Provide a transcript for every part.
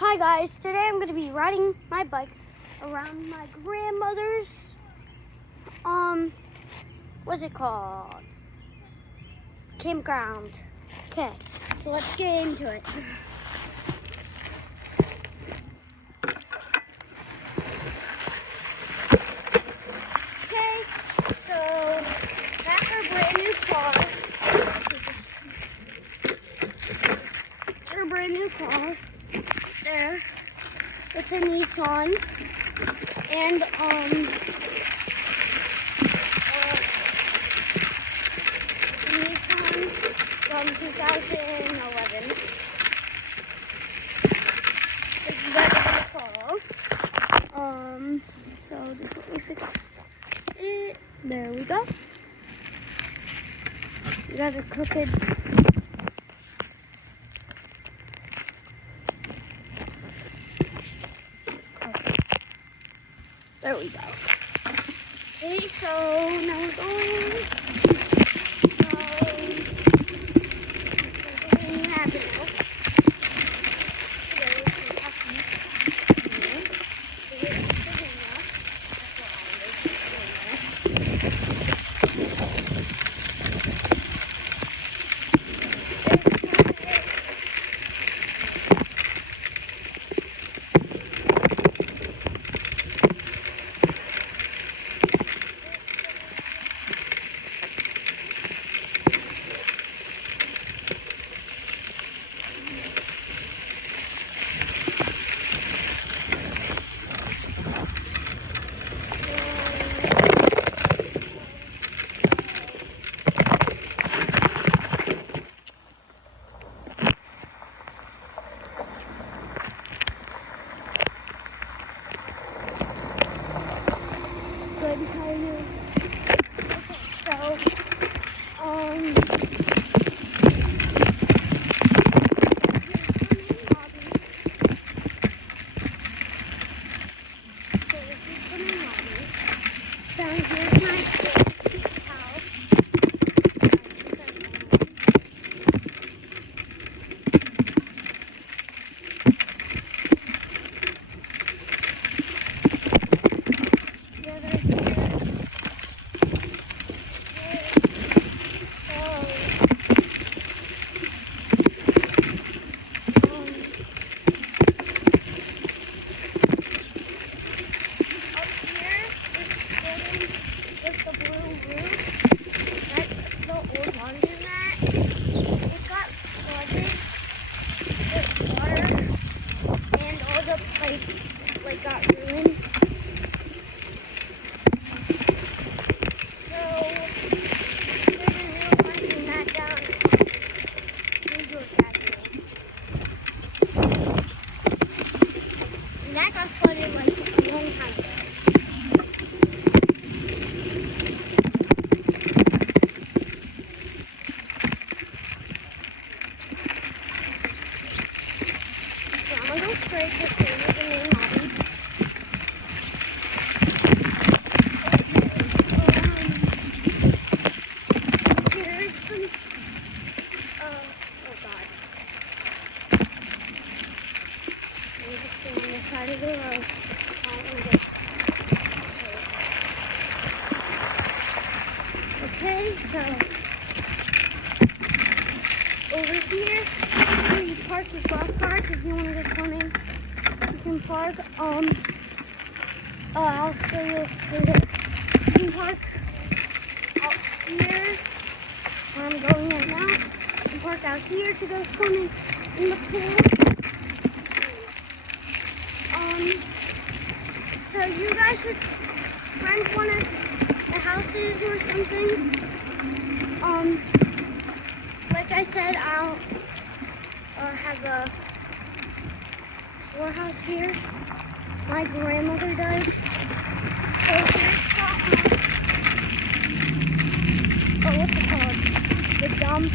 Hi guys, today I'm going to be riding my bike around my grandmother's, what's it called? Campground. Okay, so let's get into it. Okay, so that's our brand new car. It's our brand new car. There. It's a Nissan, and Nissan from 2011. It's better than fall. So just let me fix it. There we go. You gotta cook it. There we go. Okay, so now we're going. We're happy now. Good, how are you? Okay, so this is the main lobby. Down here's my house. Like got ruined. So there's a real bunch that down New York Avenue. And that got flooded like a long time ago. So I'm gonna go straight to the main lobby. Side of the road. Okay, so over here, you park your golf carts if you want to go swimming. You can park. I'll show you later. You can park out here. Where I'm going right now. You can park out here to go swimming in the pool. So you guys should rent one of the houses or something. Like I said, I'll have a storehouse here. My grandmother does. So here's what's it called? The dump.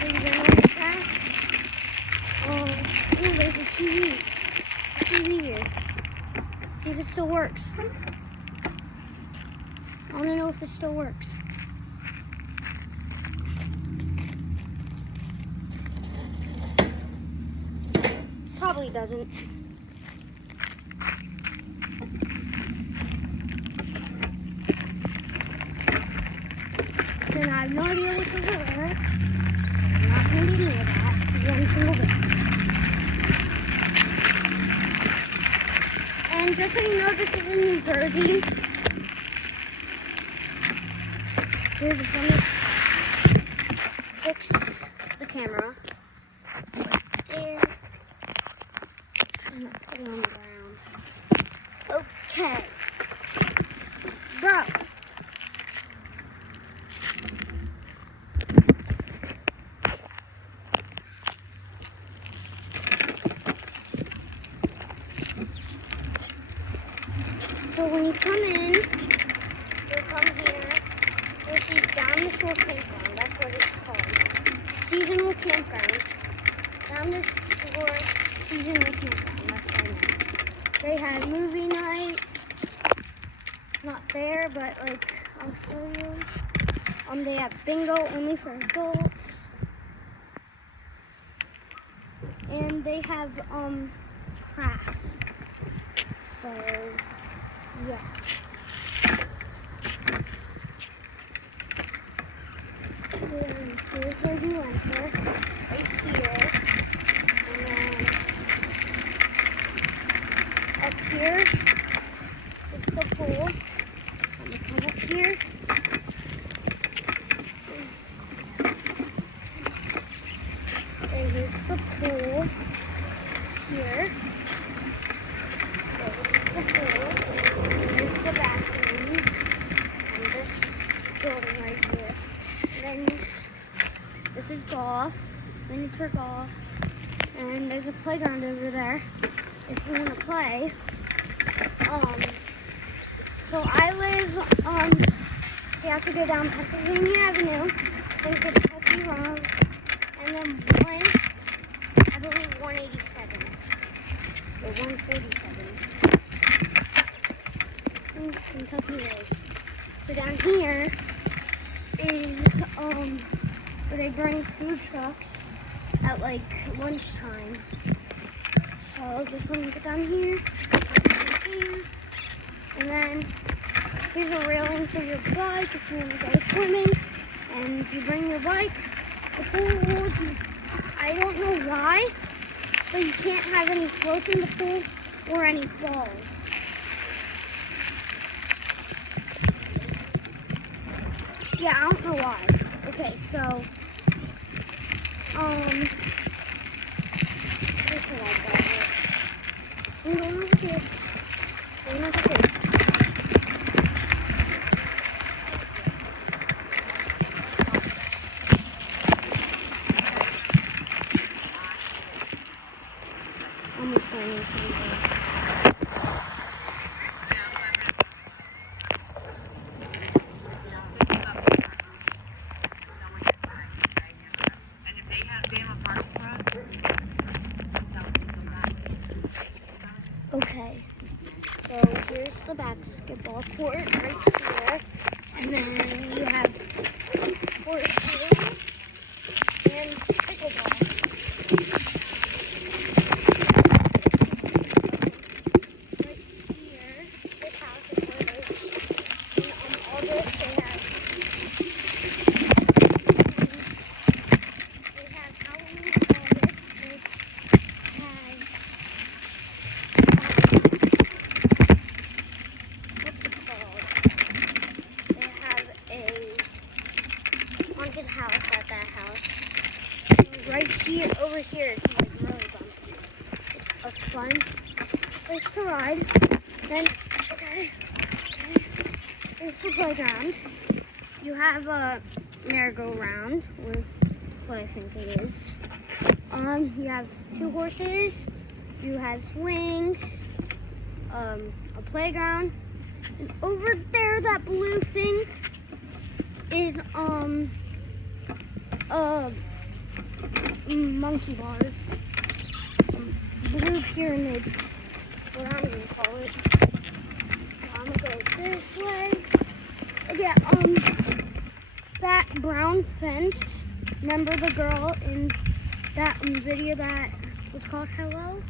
Where you run on the trash. Ooh, there's a TV. TV here. See if it still works. I want to know if it still works. probably doesn't. Then I have no idea what's over there. I'm not going to be near that one single bit. And just so you know, this is in New Jersey. Here's the funny. Fix the camera. And I'm gonna put it on the ground. Okay. Bro. So when you come in, you'll come here. You'll see Down the Shore Campground. That's what it's called. Seasonal Campground. Down the Shore Seasonal Campground. That's what I meant. They have movie nights. Not there, but like I'll show you. They have bingo only for adults. And they have crafts. So yeah. And here's where you enter, right here. And then up here is the pool. I'm gonna come up here. And here's the pool here. There's the pool. There's the bathrooms. And this building right here. And then this is golf, miniature golf. And there's a playground over there if you want to play. So I live, you have to go down Pennsylvania Avenue, then Kentucky Road, and then I believe 187, or 147, Kentucky Road. So down here is, where they bring food trucks at like lunchtime. So just want to get down here, and then here's a railing for your bike if you want to go swimming, and you bring your bike. The pool rules, I don't know why, but you can't have any floats in the pool or any balls. Yeah, I don't know why. Okay, so, this is what I got here. I'm going over here. Going over here. Almost running through there. Okay, so here's the basketball court right here, and then you have court here, and pickleball. Right here, this house is where they, and all this they have Halloween and all this, they have haunted house at that house. Right here, over here is like really bumpy. It's a fun place to ride. Then, okay, there's the playground. You have a merry-go-round, what I think it is. You have 2 horses. You have swings. A playground. And over there, that blue thing is monkey bars. Blue pyramid, what I'm gonna call it. I'm gonna go this way. Okay, that brown fence, remember the girl in that video that was called Hello.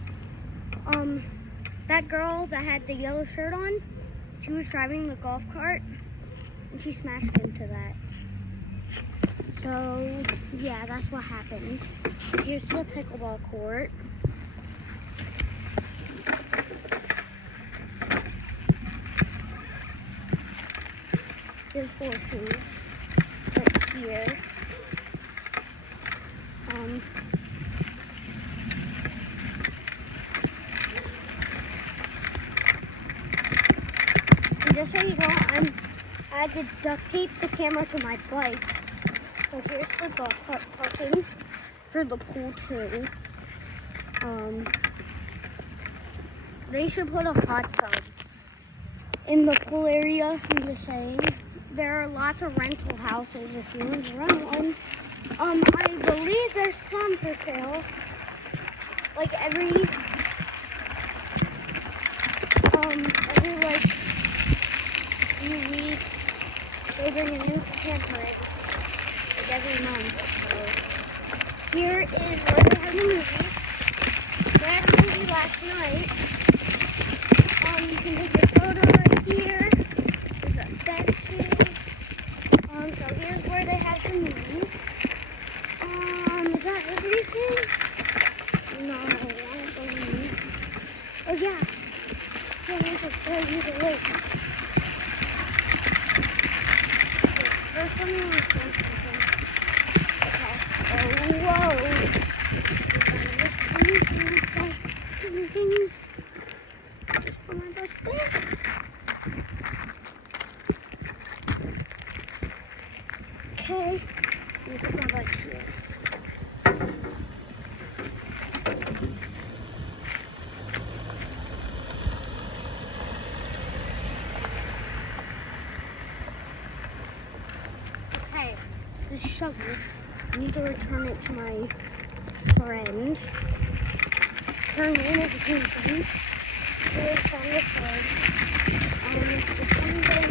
That girl that had the yellow shirt on, she was driving the golf cart and she smashed into that. So yeah, that's what happened. Here's the pickleball court. There's horseshoes right here. And just so you know, I had to duct tape the camera to my bike. So here's the golf cart parking for the pool too. They should put a hot tub in the pool area. I'm just saying. There are lots of rental houses if you want to rent one. I believe there's some for sale. Like every like few weeks they bring a new camper in. Like every month. So here is where they have the movies. They had a movie last night. You can take your photo right here. There's a benches. So here's where they have the movies. Is that everything? No, I don't believe. Oh yeah. Can't wait to show you the lake. First, let me show something. Okay. Oh, whoa. Just for my birthday. Okay. Let me put my bike here. Okay, it's the shovel. I need to return it to my friend. Her name is Ethan. She lives on this road. There's somebody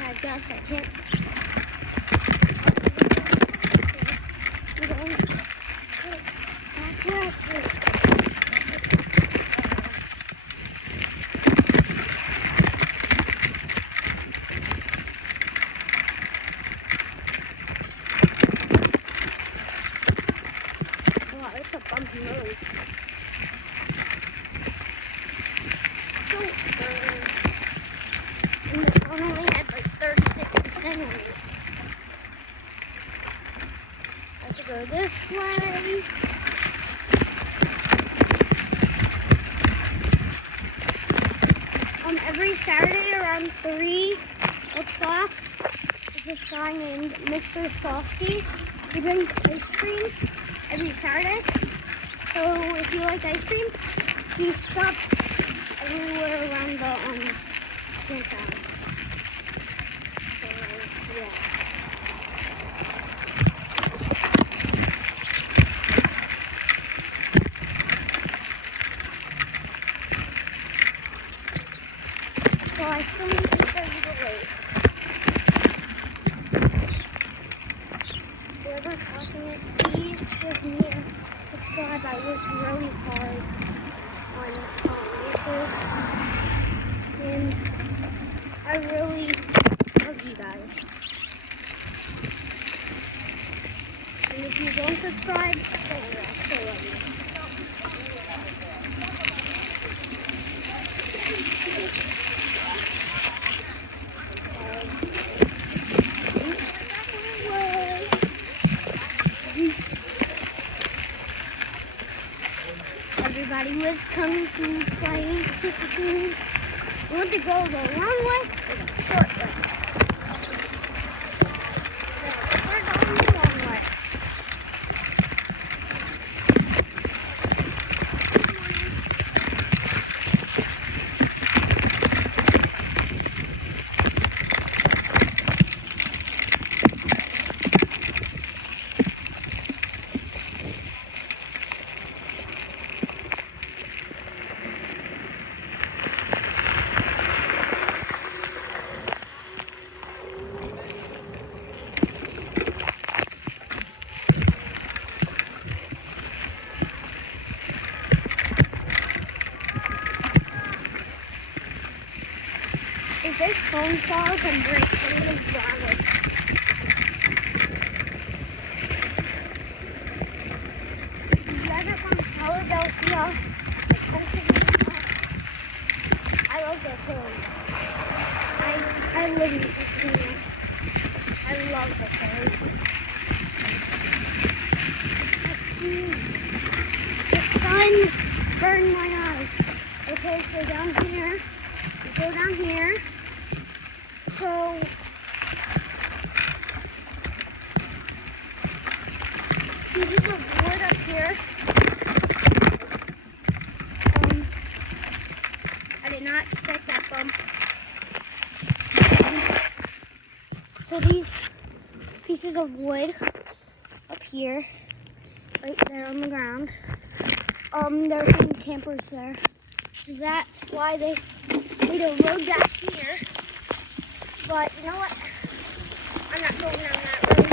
I guess I can't. Wow, it's a bumpy road. I only had like 36% on it. I have to go this way. Every Saturday around 3 o'clock, there's this guy named Mr. Softy. He brings ice cream every Saturday. So if you like ice cream, he stops everywhere around the campground. So yeah. So I still need to show you the lake. Whoever's watching it, please give me a subscribe. I worked really hard on YouTube, and I really love you guys. And if you don't subscribe, don't worry, I still love you. Everybody was coming from flying. You want to go the long way or the short way? We're going the long way. If this phone falls and breaks, I'm going to grab it. You guys are from Philadelphia, Pennsylvania. I love the Phillies. I live in Pennsylvania. I love the Phillies. The sun burned my eyes. Okay, so down here. Go down here. So pieces of wood up here. I did not expect that bump. So these pieces of wood up here, right there on the ground. There are some campers there. That's why they made a road back here. But you know what? I'm not going down that road.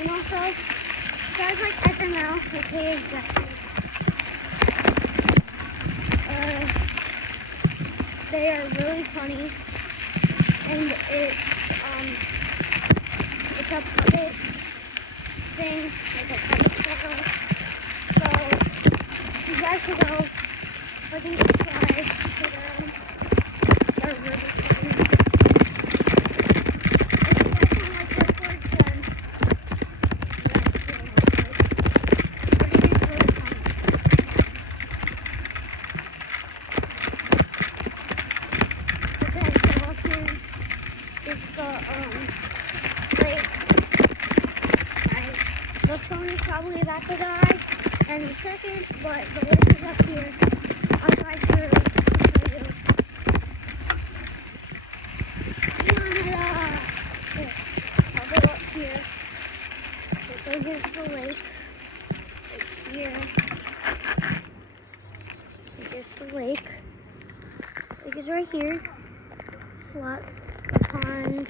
And also, guys like SNL, okay, exactly. They are really funny, and it's a puppet thing, like a puppet show. So you guys should go fucking subscribe to them. They're really funny. The phone is probably about to die any second, but the lake is up here. I'll drive through to show you. Canada! Here, I'll go up here. Okay, so here's the lake. Right here. Here's the lake. The lake is right here. Flat, a pond,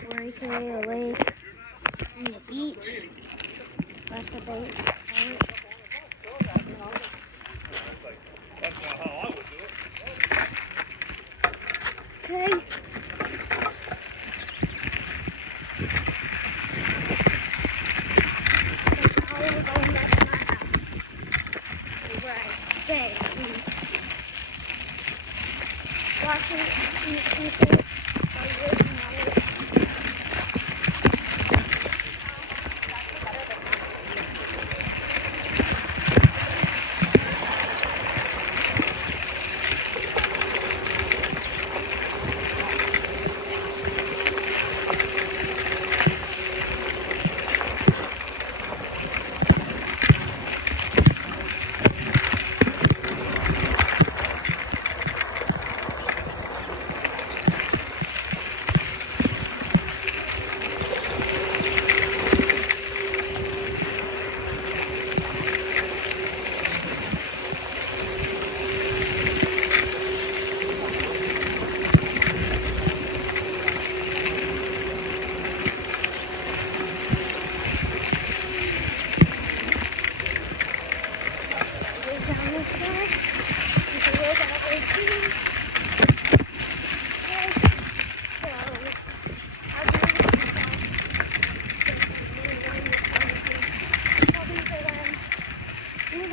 a lake, and the beach. That's what they call it. That's not how I would do it. Okay. Now we're going back to my house. Where I stay. Watching these people are living on this.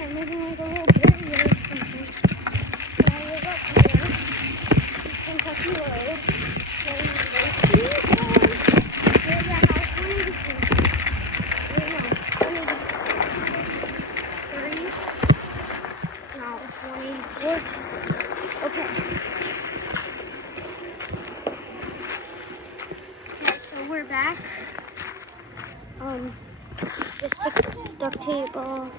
I'm making like a little barrier or something. So I live up here. This is Kentucky Road. There's a house. What is it? I don't know. 30? No, 184. Okay. Okay, so we're back. Just stick duct tape off.